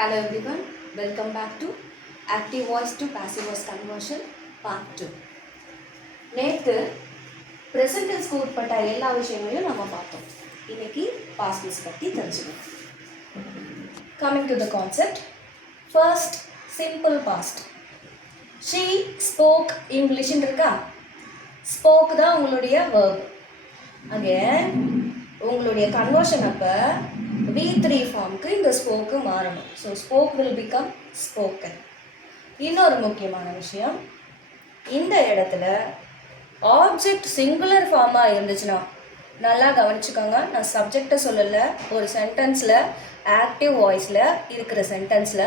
Hello everyone, welcome back to Active Voice to Passive Voice Conversion Part 2. நேற்று present tense உட்பட்ட எல்லா விஷயங்களையும் நம்ம பார்த்தோம். இன்னைக்கு past tense பற்றி தெரிஞ்சுக்கணும். Coming to the concept, first simple past. She spoke English இருக்கா? Spoke தான் உங்களுடைய verb. Again, உங்களுடைய conversion அப்போ V3 ஃபார்முக்கு இந்த ஸ்போக்கு மாறணும். So spoke will become spoken. இன்னொரு முக்கியமான விஷயம், இந்த இடத்துல ஆப்ஜெக்ட் சிங்குலர் ஃபார்மாக இருந்துச்சுன்னா நல்லா கவனிச்சுக்கோங்க. நான் சப்ஜெக்டை சொல்லலை. ஒரு சென்டென்ஸில் ஆக்டிவ் வாய்ஸில் இருக்கிற சென்டென்ஸில்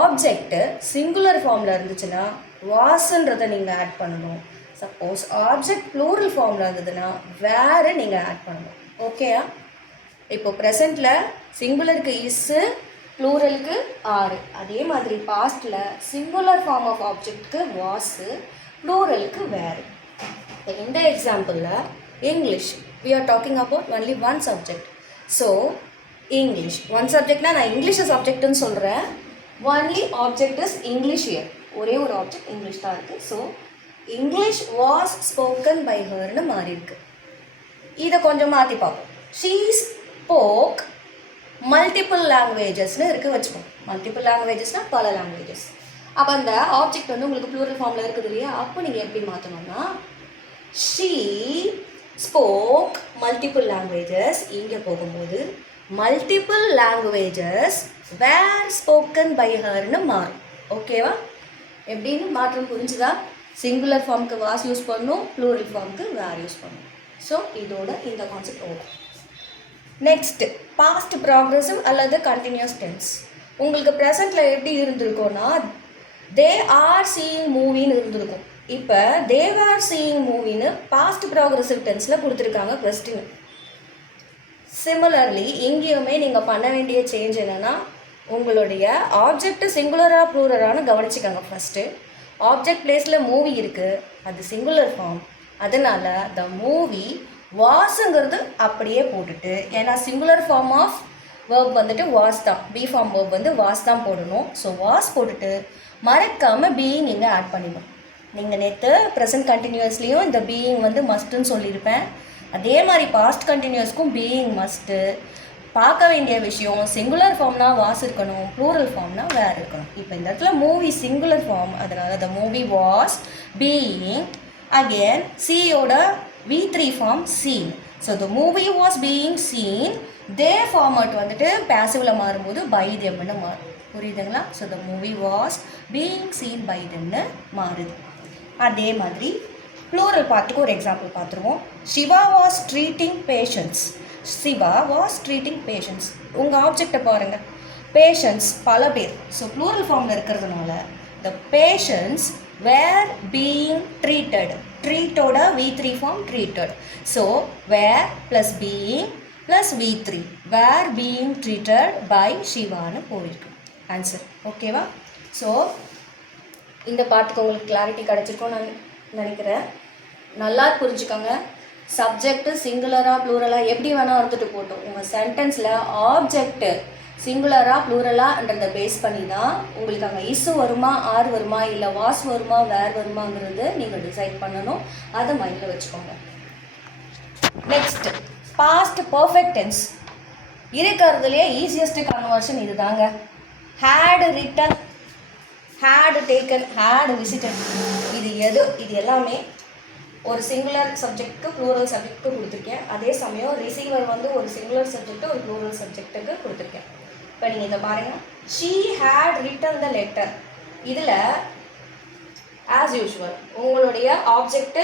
ஆப்ஜெக்ட்டு சிங்குலர் ஃபார்மில் இருந்துச்சுன்னா வாஸ்ன்றதை நீங்கள் ஆட் பண்ணணும். சப்போஸ் ஆப்ஜெக்ட் ப்ளூரல் ஃபார்மில் இருந்ததுன்னா வேறு நீங்கள் ஆட் பண்ணணும். ஓகேயா? இப்போ ப்ரெசண்ட்டில் சிங்குலருக்கு இஸ்ஸு, ப்ளூரலுக்கு ஆறு. அதே மாதிரி பாஸ்ட்டில் சிங்குலர் ஃபார்ம் ஆஃப் ஆப்ஜெக்ட்க்கு வாஸு, ப்ளூரலுக்கு வேறு. இந்த எக்ஸாம்பிளில் English, we are talking about only one subject. So English one சப்ஜெக்ட்னா நான் இங்கிலீஷை சப்ஜெக்ட்டுன்னு சொல்கிறேன். Only object is English here. ஒரே ஒரு ஆப்ஜெக்ட் இங்கிலீஷ் தான் இருக்குது. So English was spoken by ஹர்னு மாறி இருக்கு. இதை கொஞ்சம் மாற்றி பார்ப்போம். ஷீ ஸ்போக் மல்டிபிள் லாங்குவேஜஸ்னு இருக்குது வச்சுக்கோங்க. மல்டிபிள் லாங்குவேஜஸ்னால் பல லாங்குவேஜஸ். அப்போ அந்த ஆப்ஜெக்ட் வந்து உங்களுக்கு ப்ளூரல் ஃபார்மில் இருக்குது இல்லையா? அப்போ நீங்கள் எப்படி மாற்றணும்னா ஷீ ஸ்போக் மல்டிபிள் லாங்குவேஜஸ், இங்கே போகும்போது multiple languages were spoken by ஹர்னு மாறும். ஓகேவா? எப்படின்னு மாற்றம் புரிஞ்சுதா? சிங்குலர் ஃபார்முக்கு வாஸ் யூஸ் பண்ணணும், ப்ளூரல் ஃபார்முக்கு வேர் யூஸ் பண்ணணும். ஸோ இதோட இந்த கான்செப்ட் ஓடும். நெக்ஸ்ட்டு பாஸ்ட் ப்ராக்ரெசிவ் அல்லது கண்டினியூஸ் டென்ஸ். உங்களுக்கு ப்ரெசண்ட்டில் எப்படி இருந்திருக்கோன்னா தே ஆர் சீயிங் மூவின்னு இருந்திருக்கும். இப்போ தே ஆர் சீயிங் மூவின்னு பாஸ்ட் ப்ராக்ரெசிவ் டென்ஸில் கொடுத்துருக்காங்க கொஸ்டின். சிமிலர்லி இங்கேயுமே நீங்கள் பண்ண வேண்டிய சேஞ்ச் என்னென்னா உங்களுடைய ஆப்ஜெக்ட் சிங்குலராக ப்ளூரரானு கவனிச்சிக்கோங்க. ஃபஸ்ட்டு ஆப்ஜெக்ட் பிளேஸில் மூவி இருக்குது, அது சிங்குலர் ஃபார்ம். அதனால் த மூவி வாஸுங்கிறது அப்படியே போட்டுட்டு, ஏன்னா சிங்குலர் ஃபார்ம் ஆஃப் வேர்ப் வந்துட்டு வாஸ் தான், பி ஃபார்ம் வேர்ப் வந்து வாஸ் தான் போடணும். ஸோ வாஸ் போட்டுட்டு மறக்காமல் பீயிங் இங்கே ஆட் பண்ணிடணும். நீங்கள் நேற்று ப்ரெசன்ட் கண்டினியூஸ்லேயும் இந்த பீயிங் வந்து மஸ்ட்டுன்னு சொல்லியிருப்பேன். அதே மாதிரி பாஸ்ட் கண்டினியூஸ்க்கும் பீயிங் மஸ்ட்டு. பார்க்க வேண்டிய விஷயம், சிங்குலர் ஃபார்ம்னா வாஸ் இருக்கணும், ப்ளூரல் ஃபார்ம்னா வேறு இருக்கணும். இப்போ இந்த இடத்துல மூவி சிங்குலர் ஃபார்ம், அதனால் the movie was being. Again சியோட V3 form seen. So the movie was being seen. they format வந்துட்டு பேசிவில் மாறும்போது by themன்னு மாறும். புரியுதுங்களா? So the movie was being seen by themன்னு மாறுது. அதே மாதிரி ப்ளூரல் பார்ட்டுக்கு ஒரு எக்ஸாம்பிள் பார்த்துருவோம். Shiva was treating patients. Shiva was treating patients. உங்கள் ஆப்ஜெக்டை பாருங்கள், பேஷண்ட்ஸ் பல பேர். ஸோ ப்ளூரல் ஃபார்மில் இருக்கிறதுனால the patients were being treated. ட்ரீட்டோட V3 form treated. So were plus being plus V3, were being treated by சிவான்னு போயிருக்கு ஆன்சர். ஓகேவா? ஸோ இந்த பாட்டுக்கு உங்களுக்கு கிளாரிட்டி கிடச்சிருக்கோன்னு நான் நினைக்கிறேன். நல்லா புரிஞ்சுக்கோங்க. சப்ஜெக்ட்டு சிங்குலராக ப்ளூரலாக எப்படி வேணால் இருந்துட்டு போட்டோம். உங்கள் சென்டென்ஸில் ஆப்ஜெக்ட்டு சிங்குலராக ப்ளூரலான்றதை பேஸ் பண்ணி தான் உங்களுக்கு அங்கே இஸ்ஸு வருமா, ஆர் வருமா, இல்லை வாஸ் வருமா, வேர் வருமாங்கிறது நீங்கள் டிசைட் பண்ணணும். அதை மைண்டில் வச்சுக்கோங்க. Next past perfect tense. இருக்கிறதுலையே ஈஸியஸ்ட் கன்வர்ஷன் இது தாங்க. Had written, had taken, had visited. இது எல்லாமே ஒரு சிங்குலர் சப்ஜெக்ட்டுக்கு ப்ளூரல் சப்ஜெக்ட்டுக்கு கொடுத்துருக்கேன். அதே சமயம் ரிசீவர் வந்து ஒரு சிங்குலர் சப்ஜெக்ட்டு ஒரு ப்ளூரல் சப்ஜெக்ட்டுக்கு கொடுத்துருக்கேன். இப்போ நீங்கள் இதை பாருங்கள். She had written the letter. இதில் ஆஸ் யூஷுவல் உங்களுடைய ஆப்ஜெக்ட்டு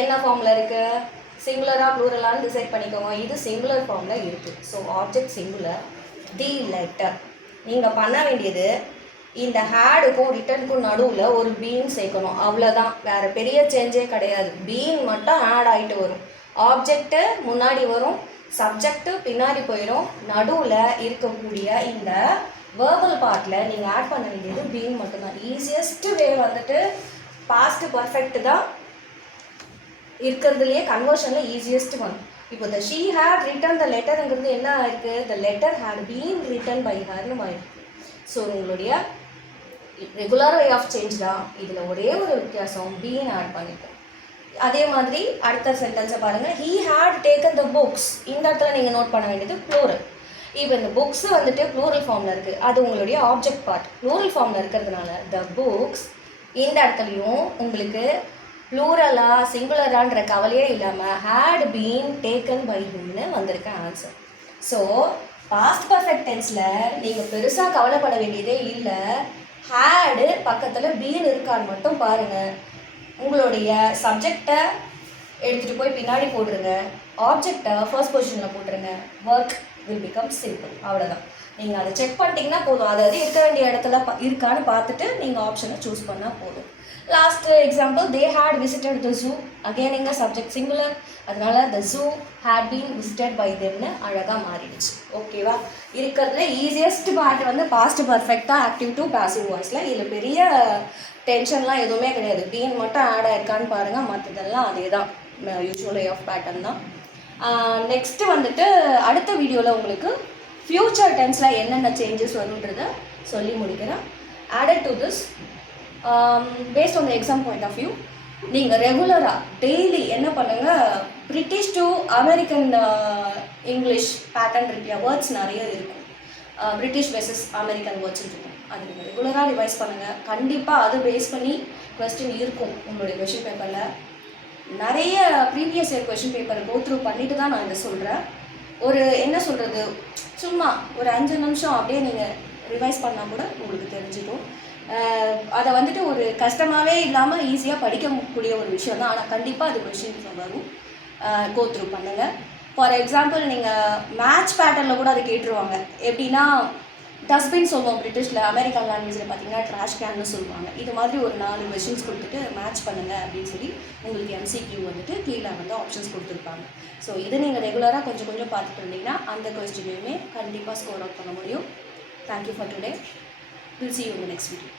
என்ன ஃபார்மில் இருக்குது, சிங்குலராக ப்ளூரலான்னு டிசைட் பண்ணிக்கோங்க. இது சிங்குலர் ஃபார்மில் இருக்குது. ஸோ ஆப்ஜெக்ட் சிங்குலர், தி லெட்டர். நீங்கள் பண்ண வேண்டியது இந்த ஹேடுக்கும் ரிட்டனுக்கும் நடுவில் ஒரு பீயிங் சேர்க்கணும். அவ்வளோதான், வேறு பெரிய சேஞ்சே கிடையாது. பீயிங் மட்டும் ஆட் ஆகிட்டு வரும். ஆப்ஜெக்ட்டு முன்னாடி வரும், சப்ஜெக்ட்டு பின்னாடி போயிடும். நடுவில் இருக்கக்கூடிய இந்த வேர்பல் பார்ட்டில் நீங்கள் ஆட் பண்ண வேண்டியது பீயிங் மட்டும்தான். ஈஸியஸ்ட்டு வே வந்துட்டு பாஸ்ட் பர்ஃபெக்ட் தான் இருக்கிறதுலையே கன்வர்ஷனில் ஈஸியஸ்ட் ஒன். இப்போ the she had written the லெட்டருங்கிறது என்ன ஆயிருக்கு, the letter had been written by ஹர்னு ஆயிருக்கு. ஸோ உங்களுடைய ரெகுலர் வே ஆஃப் சேஞ்ச் தான். இதில் ஒரே ஒரு வித்தியாசம் பீன்னு ஆட் பண்ணிப்போம். அதே மாதிரி அடுத்த சென்டென்ஸை பாருங்கள். He had taken the books. இந்த இடத்துல நீங்கள் நோட் பண்ண வேண்டியது ப்ளூரல். இப்போ இந்த புக்ஸ் வந்துட்டு ப்ளூரல் ஃபார்மில் இருக்குது. அது உங்களுடைய ஆப்ஜெக்ட் பார்ட். ப்ளூரல் ஃபார்மில் இருக்கிறதுனால த புக்ஸ் இந்த இடத்துலையும் உங்களுக்கு ப்ளூரலா சிங்குலரான்ற கவலையே இல்லாமல் ஹேட் பீன் டேக்கன் பை ஹிம்னு வந்திருக்க ஆன்சர். ஸோ பாஸ்ட் பர்ஃபெக்ட் டென்ஸில் நீங்கள் பெருசாக கவலைப்பட வேண்டியதே இல்லை. ஹேடு பக்கத்தில் பீன் இருக்கான்னு மட்டும் பாருங்கள். உங்களுடைய சப்ஜெக்டை எடுத்துகிட்டு போய் பின்னாடி போட்டுருங்க. ஆப்ஜெக்டை ஃபர்ஸ்ட் பொசிஷனில் போட்டுருங்க. Work will become simple. அவ்வளோதான். நீங்கள் அதை செக் பண்ணிட்டீங்கன்னா போதும். அதாவது இருக்க வேண்டிய இடத்துல இருக்கான்னு பார்த்துட்டு நீங்கள் ஆப்ஷனை சூஸ் பண்ணால் போதும். Last example, they had visited the zoo. Again இங்கே சப்ஜெக்ட் சிங்குலர், அதனால the zoo had been visited by தெம்னு அழகாக மாறிடுச்சு. ஓகேவா? இருக்கிறதுல ஈஸியஸ்ட் பார்ட் வந்து பாஸ்ட் பர்ஃபெக்டாக ஆக்டிவ் டு பாசிவ் வாய்ஸில். இதில் பெரிய டென்ஷன்லாம் எதுவுமே கிடையாது. பீன் மட்டும் ஆட் ஆயிருக்கான்னு பாருங்கள். மற்றதெல்லாம் அதே தான், யூஸ்வல் வே ஆஃப் பேட்டர்ன் தான். நெக்ஸ்ட்டு வந்துட்டு அடுத்த வீடியோவில் உங்களுக்கு ஃப்யூச்சர் டென்ஸில் என்னென்ன சேஞ்சஸ் வரும்ன்றதை சொல்லி முடிக்கிறேன். Added to this, based on the exam point of view, நீங்கள் ரெகுலராக டெய்லி என்ன பண்ணுங்கள், British to American English pattern இருக்கியா வேர்ட்ஸ் நிறைய இருக்கும். பிரிட்டிஷ் வெர்சஸ் அமெரிக்கன் வேர்ட்ஸ் இருக்கும். அது நீங்கள் ரெகுலராக ரிவைஸ் பண்ணுங்கள். கண்டிப்பாக அது பேஸ் பண்ணி கொஸ்டின் இருக்கும் உங்களுடைய கொஷின் பேப்பரில். நிறைய ப்ரீவியஸ் இயர் கொஷின் பேப்பரை கோ த்ரூ பண்ணிட்டு தான் நான் இதை சொல்கிறேன். ஒரு என்ன சொல்கிறது, சும்மா ஒரு 5 நிமிஷம் அப்படியே நீங்கள் ரிவைஸ் பண்ணால் கூட உங்களுக்கு தெரிஞ்சிடும். அதை வந்துட்டு ஒரு கஷ்டமாகவே இல்லாமல் ஈஸியாக படிக்கக்கூடிய ஒரு விஷயம் தான். ஆனால் கண்டிப்பாக அது கொஷின்ஸ் வரும். கோ த்ரூ பண்ணுங்கள். ஃபார் எக்ஸாம்பிள், நீங்கள் மேட்ச் பேட்டர்னில் கூட அதை கேட்டுருவாங்க. எப்படின்னா டஸ்ட்பின் சொல்லுவோம் பிரிட்டிஷில், அமெரிக்கன் லாங்குவேஜில் பார்த்தீங்கன்னா ட்ராஷ் கேன்னு சொல்லுவாங்க. இது மாதிரி ஒரு 4 கொஷின்ஸ் கொடுத்துட்டு மேட்ச் பண்ணுங்கள் அப்படின்னு சொல்லி உங்களுக்கு MCQ வந்துட்டு கீழே வந்து ஆப்ஷன்ஸ் கொடுத்துருப்பாங்க. ஸோ இது நீங்கள் ரெகுலராக கொஞ்சம் கொஞ்சம் பார்த்துட்டு இருந்தீங்கன்னா அந்த கொஸ்டினையுமே கண்டிப்பாக ஸ்கோர் அவுட் பண்ண முடியும். Thank you for today. Will see you in the next video.